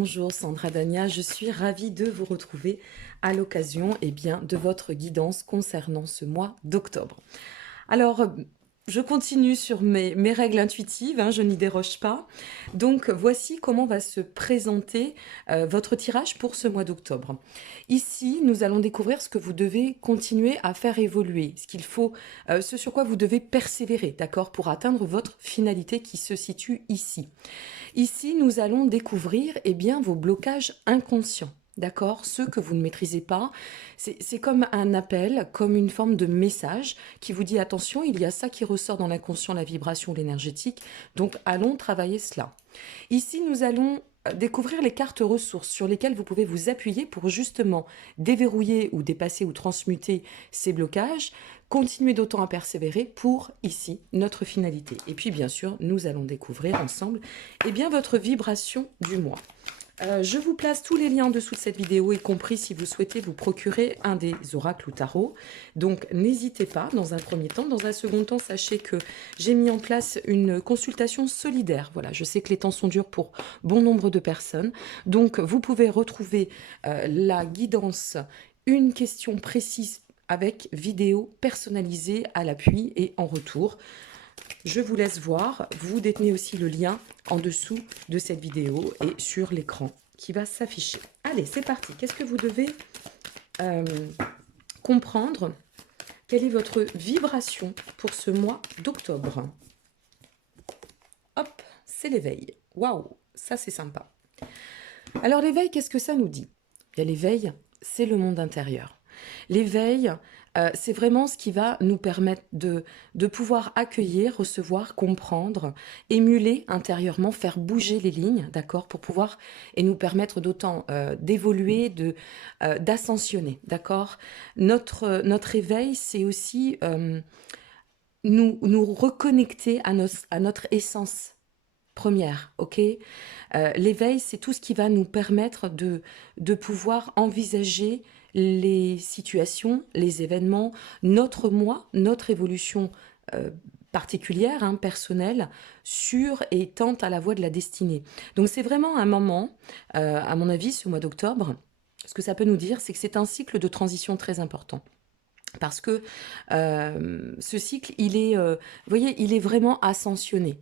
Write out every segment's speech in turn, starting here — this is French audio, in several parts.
Bonjour Sandra Dania, je suis ravie de vous retrouver à l'occasion de votre guidance concernant ce mois d'octobre. Alors, je continue sur mes règles intuitives, je n'y déroge pas. Donc, voici comment va se présenter votre tirage pour ce mois d'octobre. Ici, nous allons découvrir ce que vous devez continuer à faire évoluer, ce sur quoi vous devez persévérer, d'accord, pour atteindre votre finalité qui se situe ici. Ici, nous allons découvrir vos blocages inconscients. D'accord? Ceux que vous ne maîtrisez pas, c'est comme un appel, comme une forme de message qui vous dit attention, il y a ça qui ressort dans l'inconscient, la vibration, l'énergétique, donc allons travailler cela. Ici, nous allons découvrir les cartes ressources sur lesquelles vous pouvez vous appuyer pour justement déverrouiller ou dépasser ou transmuter ces blocages, continuer d'autant à persévérer pour ici notre finalité. Et puis bien sûr, nous allons découvrir ensemble votre vibration du mois. Je vous place tous les liens en dessous de cette vidéo, y compris si vous souhaitez vous procurer un des oracles ou tarots. Donc n'hésitez pas dans un premier temps. Dans un second temps, sachez que j'ai mis en place une consultation solidaire. Voilà, je sais que les temps sont durs pour bon nombre de personnes. Donc vous pouvez retrouver la guidance, une question précise avec vidéo personnalisée à l'appui et en retour. Je vous laisse voir, vous détenez aussi le lien en dessous de cette vidéo et sur l'écran qui va s'afficher. Allez, c'est parti. Qu'est-ce que vous devez comprendre? Quelle est votre vibration pour ce mois d'octobre? Hop, c'est l'éveil. Waouh, ça c'est sympa. Alors l'éveil, qu'est-ce que ça nous dit? Bien, l'éveil, c'est le monde intérieur. L'éveil, c'est vraiment ce qui va nous permettre de pouvoir accueillir, recevoir, comprendre, émuler intérieurement, faire bouger les lignes, d'accord, pour pouvoir et nous permettre d'autant d'évoluer, d'ascensionner, d'accord. Notre éveil, c'est aussi nous reconnecter à notre essence première, ok. L'éveil, c'est tout ce qui va nous permettre de pouvoir envisager les situations, les événements, notre moi, notre évolution particulière, personnelle, sur et tend à la voie de la destinée. Donc c'est vraiment un moment, à mon avis, ce mois d'octobre, ce que ça peut nous dire, c'est que c'est un cycle de transition très important. Parce que ce cycle, vous voyez, il est vraiment ascensionné.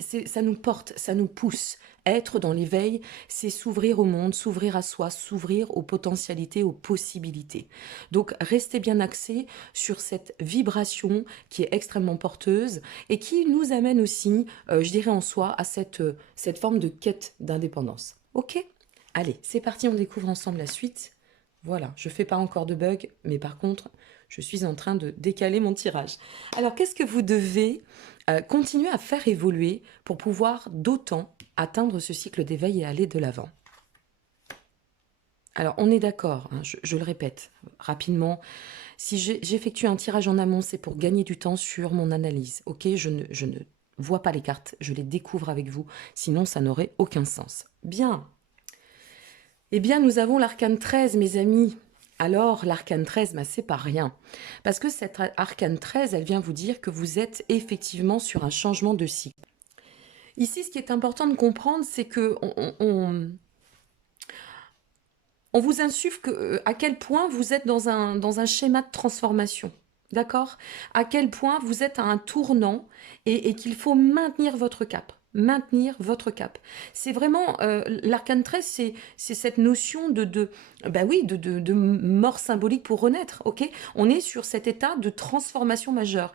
Ça nous porte, ça nous pousse. Être dans l'éveil, c'est s'ouvrir au monde, s'ouvrir à soi, s'ouvrir aux potentialités, aux possibilités. Donc, restez bien axés sur cette vibration qui est extrêmement porteuse et qui nous amène aussi, je dirais en soi, à cette forme de quête d'indépendance. Ok? Allez, c'est parti, on découvre ensemble la suite. Voilà, je ne fais pas encore de bug, mais par contre, je suis en train de décaler mon tirage. Alors, qu'est-ce que vous devez continuer à faire évoluer pour pouvoir d'autant atteindre ce cycle d'éveil et aller de l'avant? Alors, on est d'accord, je le répète rapidement, si j'effectue un tirage en amont, c'est pour gagner du temps sur mon analyse, ok? Je ne vois pas les cartes, je les découvre avec vous, sinon ça n'aurait aucun sens. Bien. Eh bien, nous avons l'arcane 13, mes amis. Alors, l'arcane 13, c'est pas rien. Parce que cette arcane 13, elle vient vous dire que vous êtes effectivement sur un changement de cycle. Ici, ce qui est important de comprendre, c'est que on vous insuffle à quel point vous êtes dans un schéma de transformation. D'accord? À quel point vous êtes à un tournant et qu'il faut maintenir votre cap. Maintenir votre cap. C'est vraiment, l'arcane 13, c'est cette notion de mort symbolique pour renaître, ok? On est sur cet état de transformation majeure.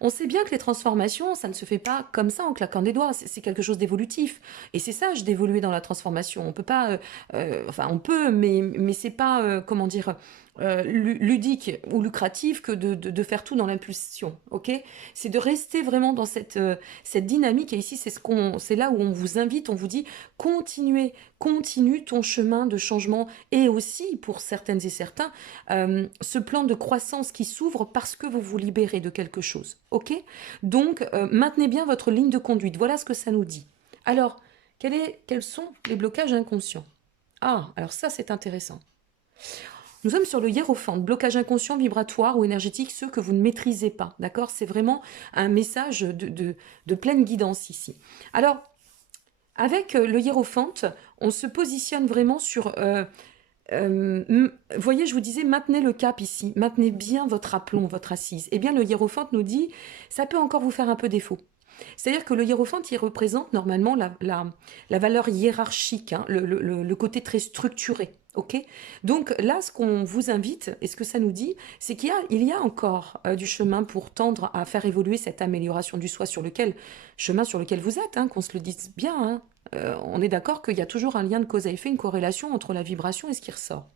On sait bien que les transformations, ça ne se fait pas comme ça en claquant des doigts, c'est quelque chose d'évolutif. Et c'est sage d'évoluer dans la transformation. On peut pas, on peut, mais c'est pas, comment dire, ludique ou lucratif que de faire tout dans l'impulsion, ok? C'est de rester vraiment dans cette dynamique, et ici c'est là où on vous invite, on vous dit continue ton chemin de changement, et aussi pour certaines et certains, ce plan de croissance qui s'ouvre parce que vous vous libérez de quelque chose, ok? Donc maintenez bien votre ligne de conduite, voilà ce que ça nous dit. Alors, quels sont les blocages inconscients? Ah, alors ça c'est intéressant. Nous sommes sur le hiérophant, blocage inconscient, vibratoire ou énergétique, ceux que vous ne maîtrisez pas, d'accord? C'est vraiment un message de pleine guidance ici. Alors, avec le hiérophante, on se positionne vraiment sur... vous voyez, je vous disais, maintenez le cap ici, maintenez bien votre aplomb, votre assise. Eh bien, le hiérophante nous dit, ça peut encore vous faire un peu défaut. C'est-à-dire que le hiérophante, il représente normalement la valeur hiérarchique, hein, le côté très structuré. Ok. Donc là, ce qu'on vous invite, et ce que ça nous dit, c'est qu'il y a encore du chemin pour tendre à faire évoluer cette amélioration du soi chemin sur lequel vous êtes, hein, qu'on se le dise bien. Hein. On est d'accord qu'il y a toujours un lien de cause à effet, une corrélation entre la vibration et ce qui ressort.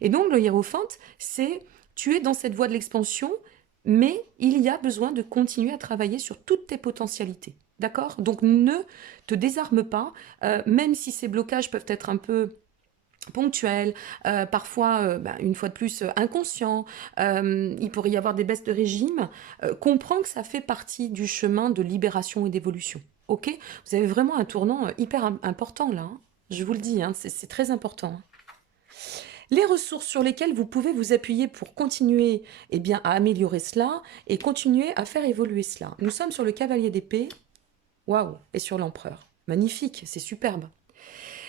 Et donc le hiérophante, c'est tu es dans cette voie de l'expansion, mais il y a besoin de continuer à travailler sur toutes tes potentialités. D'accord. Donc ne te désarme pas, même si ces blocages peuvent être un peu ponctuels, parfois, une fois de plus, inconscients, il pourrait y avoir des baisses de régime, comprends que ça fait partie du chemin de libération et d'évolution. Ok. Vous avez vraiment un tournant hyper important là, hein. Je vous le dis, hein, c'est très important. Hein. Les ressources sur lesquelles vous pouvez vous appuyer pour continuer à améliorer cela et continuer à faire évoluer cela. Nous sommes sur le cavalier d'épée, waouh, et sur l'empereur. Magnifique, c'est superbe.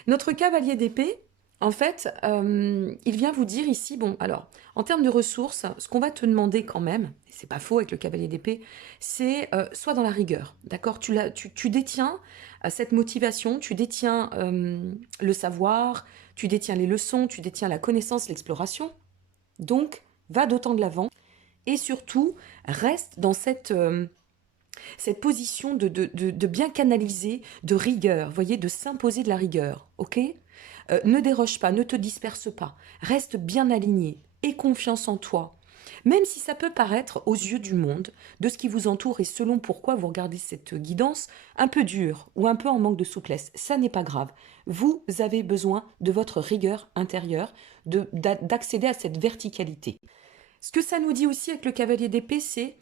Notre cavalier d'épée, en fait, il vient vous dire ici, bon, alors, en termes de ressources, ce qu'on va te demander quand même, et c'est pas faux avec le cavalier d'épée, c'est soit dans la rigueur, d'accord. Tu détiens cette motivation, tu détiens le savoir, tu détiens les leçons, tu détiens la connaissance, l'exploration, donc va d'autant de l'avant, et surtout, reste dans cette position de bien canaliser, de rigueur, voyez, de s'imposer de la rigueur, ok. Ne déroge pas, ne te disperse pas, reste bien aligné, aie confiance en toi. Même si ça peut paraître aux yeux du monde, de ce qui vous entoure et selon pourquoi vous regardez cette guidance, un peu dure ou un peu en manque de souplesse, ça n'est pas grave. Vous avez besoin de votre rigueur intérieure, d'accéder à cette verticalité. Ce que ça nous dit aussi avec le cavalier d'épée, c'est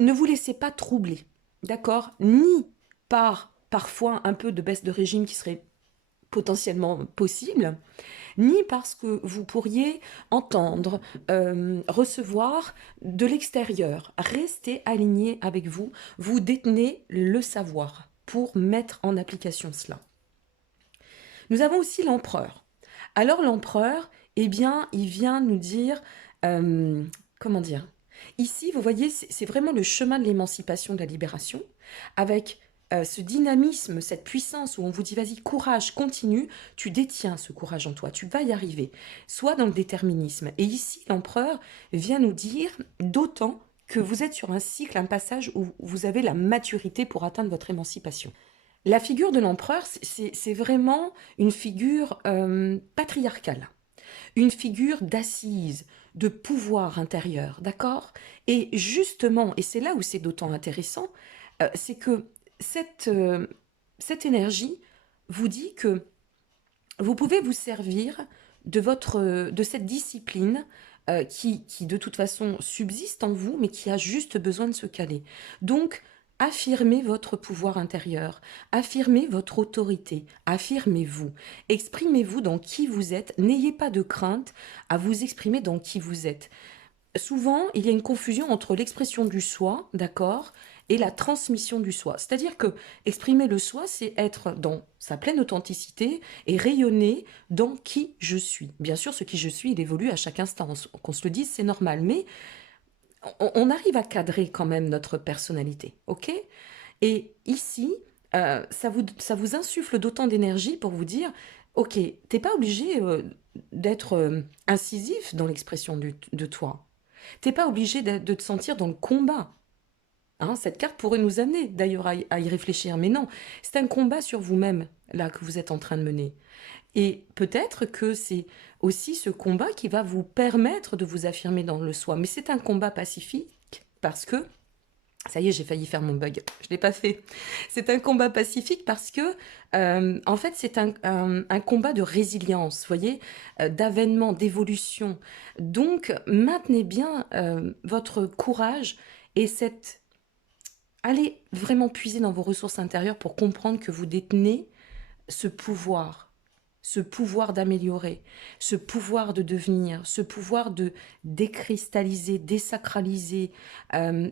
ne vous laissez pas troubler, d'accord. Ni par parfois un peu de baisse de régime qui serait potentiellement possible, ni parce que vous pourriez entendre, recevoir de l'extérieur. Restez aligné avec vous, vous détenez le savoir pour mettre en application cela. Nous avons aussi l'empereur. Alors l'empereur, eh bien, il vient nous dire, comment dire, ici, vous voyez, c'est vraiment le chemin de l'émancipation, de la libération, avec ce dynamisme, cette puissance où on vous dit, vas-y, courage, continue, tu détiens ce courage en toi, tu vas y arriver, soit dans le déterminisme. Et ici, l'empereur vient nous dire, d'autant que vous êtes sur un cycle, un passage où vous avez la maturité pour atteindre votre émancipation. La figure de l'empereur, c'est vraiment une figure patriarcale, une figure d'assise, de pouvoir intérieur, d'accord. Et justement, et c'est là où c'est d'autant intéressant, c'est que cette énergie vous dit que vous pouvez vous servir de cette discipline qui de toute façon subsiste en vous, mais qui a juste besoin de se caler. Donc, affirmez votre pouvoir intérieur, affirmez votre autorité, affirmez-vous, exprimez-vous dans qui vous êtes, n'ayez pas de crainte à vous exprimer dans qui vous êtes. Souvent, il y a une confusion entre l'expression du soi, d'accord, et la transmission du soi. C'est-à-dire que exprimer le soi, c'est être dans sa pleine authenticité et rayonner dans qui je suis. Bien sûr, ce qui je suis, il évolue à chaque instant. Qu'on se le dise, c'est normal, mais on arrive à cadrer quand même notre personnalité, ok. Et ici, ça vous insuffle d'autant d'énergie pour vous dire, ok, t'es pas obligé d'être incisif dans l'expression de toi. T'es pas obligé de te sentir dans le combat. Hein, cette carte pourrait nous amener d'ailleurs à y réfléchir, mais non, c'est un combat sur vous-même, là, que vous êtes en train de mener. Et peut-être que c'est aussi ce combat qui va vous permettre de vous affirmer dans le soi. Mais c'est un combat pacifique parce que, ça y est, j'ai failli faire mon bug, je ne l'ai pas fait. C'est un combat pacifique parce que, en fait, c'est un combat de résilience, vous voyez, d'avènement, d'évolution. Donc, maintenez bien votre courage et allez vraiment puiser dans vos ressources intérieures pour comprendre que vous détenez ce pouvoir d'améliorer, ce pouvoir de devenir, ce pouvoir de décristalliser, désacraliser,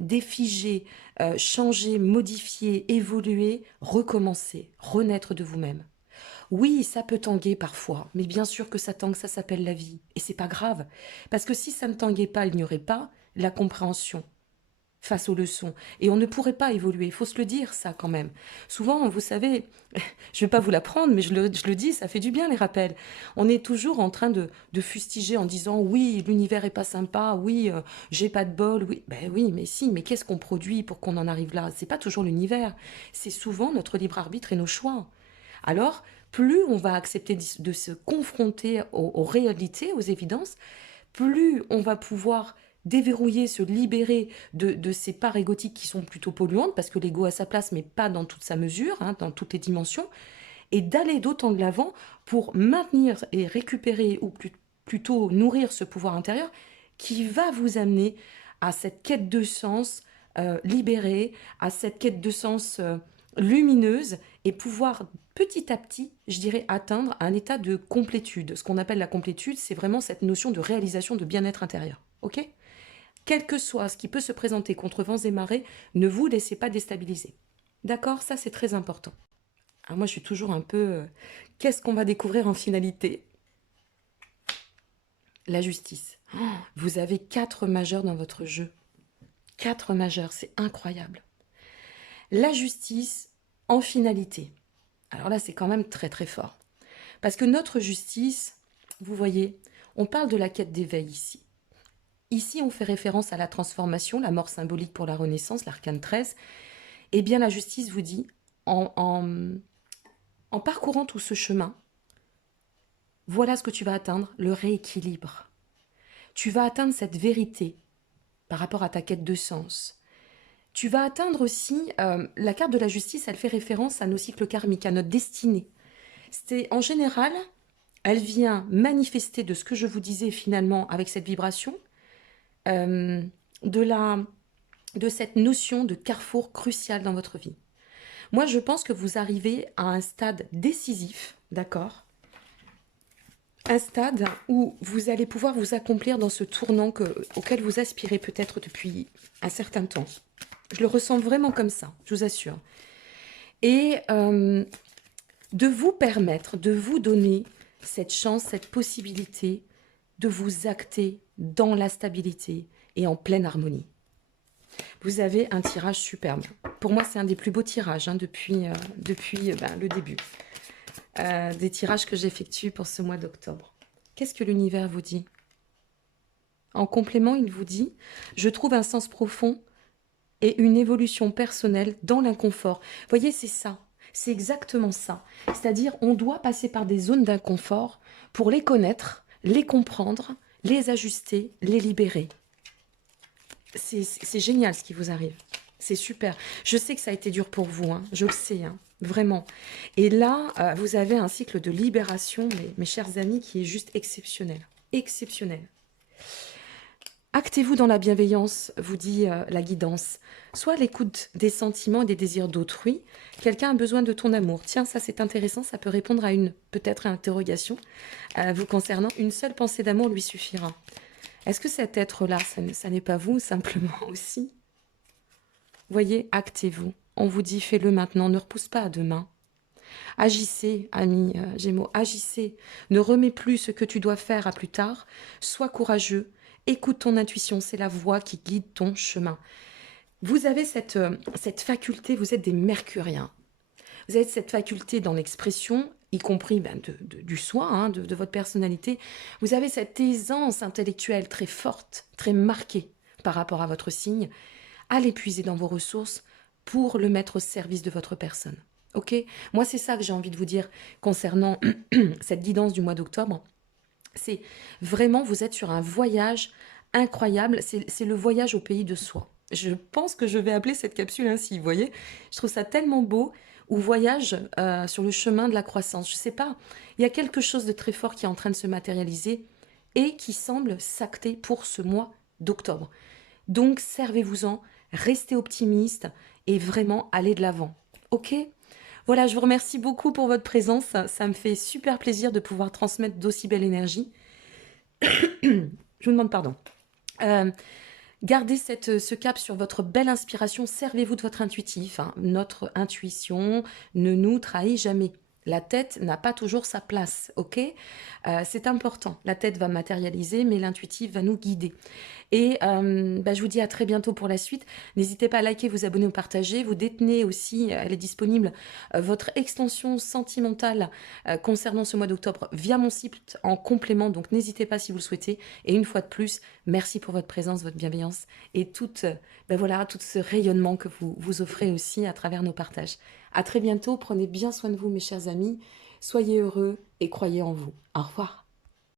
défiger, changer, modifier, évoluer, recommencer, renaître de vous-même. Oui, ça peut tanguer parfois, mais bien sûr que ça tangue, ça s'appelle la vie. Et c'est pas grave, parce que si ça ne tanguait pas, il n'y aurait pas la compréhension face aux leçons. Et on ne pourrait pas évoluer, il faut se le dire ça quand même. Souvent, vous savez, je ne vais pas vous l'apprendre, mais je le dis, ça fait du bien les rappels. On est toujours en train de fustiger en disant oui, l'univers est pas sympa, oui, j'ai pas de bol, oui. Ben oui, mais si, mais qu'est-ce qu'on produit pour qu'on en arrive là? C'est pas toujours l'univers, c'est souvent notre libre arbitre et nos choix. Alors, plus on va accepter de se confronter aux réalités, aux évidences, plus on va pouvoir déverrouiller, se libérer de ces parts égotiques qui sont plutôt polluantes, parce que l'ego a sa place, mais pas dans toute sa mesure, hein, dans toutes les dimensions, et d'aller d'autant de l'avant pour maintenir et récupérer, ou plutôt nourrir ce pouvoir intérieur qui va vous amener à cette quête de sens libérée, à cette quête de sens lumineuse, et pouvoir petit à petit, je dirais, atteindre un état de complétude. Ce qu'on appelle la complétude, c'est vraiment cette notion de réalisation de bien-être intérieur. Ok? Quel que soit ce qui peut se présenter contre vents et marées, ne vous laissez pas déstabiliser. D'accord? Ça, c'est très important. Alors moi, je suis toujours un peu... qu'est-ce qu'on va découvrir en finalité? La justice. Oh, vous avez 4 majeurs dans votre jeu. 4 majeurs, c'est incroyable. La justice en finalité. Alors là, c'est quand même très très fort. Parce que notre justice, vous voyez, on parle de la quête d'éveil ici. Ici, on fait référence à la transformation, la mort symbolique pour la renaissance, l'arcane 13. Eh bien, la justice vous dit, en parcourant tout ce chemin, voilà ce que tu vas atteindre, le rééquilibre. Tu vas atteindre cette vérité par rapport à ta quête de sens. Tu vas atteindre aussi, la carte de la justice, elle fait référence à nos cycles karmiques, à notre destinée. C'est en général, elle vient manifester de ce que je vous disais finalement avec cette vibration, euh, de cette notion de carrefour crucial dans votre vie. Moi, je pense que vous arrivez à un stade décisif, d'accord? Un stade où vous allez pouvoir vous accomplir dans ce tournant auquel vous aspirez peut-être depuis un certain temps. Je le ressens vraiment comme ça, je vous assure. Et de vous permettre, de vous donner cette chance, cette possibilité de vous acter dans la stabilité et en pleine harmonie. Vous avez un tirage superbe. Pour moi, c'est un des plus beaux tirages hein, depuis le début. Des tirages que j'effectue pour ce mois d'octobre. Qu'est-ce que l'univers vous dit? En complément, il vous dit « Je trouve un sens profond et une évolution personnelle dans l'inconfort. » Vous voyez, c'est ça. C'est exactement ça. C'est-à-dire, on doit passer par des zones d'inconfort pour les connaître, les comprendre, les ajuster, les libérer. C'est génial ce qui vous arrive. C'est super. Je sais que ça a été dur pour vous, hein. Je le sais, hein. Vraiment. Et là, vous avez un cycle de libération, mes chers amis, qui est juste exceptionnel. Exceptionnel. Actez-vous dans la bienveillance, vous dit la guidance. Soit l'écoute des sentiments et des désirs d'autrui. Quelqu'un a besoin de ton amour. Tiens, ça c'est intéressant, ça peut répondre à peut-être interrogation vous concernant. Une seule pensée d'amour lui suffira. Est-ce que cet être-là, ça n'est pas vous, simplement aussi? Voyez, actez-vous. On vous dit, fais-le maintenant, ne repousse pas à demain. Agissez, amis Gémeaux, agissez. Ne remets plus ce que tu dois faire à plus tard. Sois courageux. Écoute ton intuition, c'est la voix qui guide ton chemin. Vous avez cette faculté, vous êtes des mercuriens. Vous avez cette faculté dans l'expression, y compris du soi, hein, de votre personnalité. Vous avez cette aisance intellectuelle très forte, très marquée par rapport à votre signe. Allez puiser dans vos ressources pour le mettre au service de votre personne. Ok? Moi, c'est ça que j'ai envie de vous dire concernant cette guidance du mois d'octobre. C'est vraiment, vous êtes sur un voyage incroyable. C'est le voyage au pays de soi. Je pense que je vais appeler cette capsule ainsi, vous voyez? Je trouve ça tellement beau. Ou voyage sur le chemin de la croissance. Je ne sais pas, il y a quelque chose de très fort qui est en train de se matérialiser et qui semble s'acter pour ce mois d'octobre. Donc, servez-vous-en, restez optimiste et vraiment allez de l'avant. Ok? Voilà, je vous remercie beaucoup pour votre présence. Ça me fait super plaisir de pouvoir transmettre d'aussi belle énergie. Je vous demande pardon. Gardez ce cap sur votre belle inspiration. Servez-vous de votre intuitif. Hein. Notre intuition ne nous trahit jamais. La tête n'a pas toujours sa place, OK? C'est important. La tête va matérialiser, mais l'intuitif va nous guider. Et je vous dis à très bientôt pour la suite. N'hésitez pas à liker, vous abonner ou partager. Vous détenez aussi, elle est disponible, votre extension sentimentale, concernant ce mois d'octobre via mon site en complément, donc n'hésitez pas si vous le souhaitez. Et une fois de plus, merci pour votre présence, votre bienveillance et voilà, tout ce rayonnement que vous offrez aussi à travers nos partages. À très bientôt, prenez bien soin de vous mes chers amis, soyez heureux et croyez en vous. Au revoir.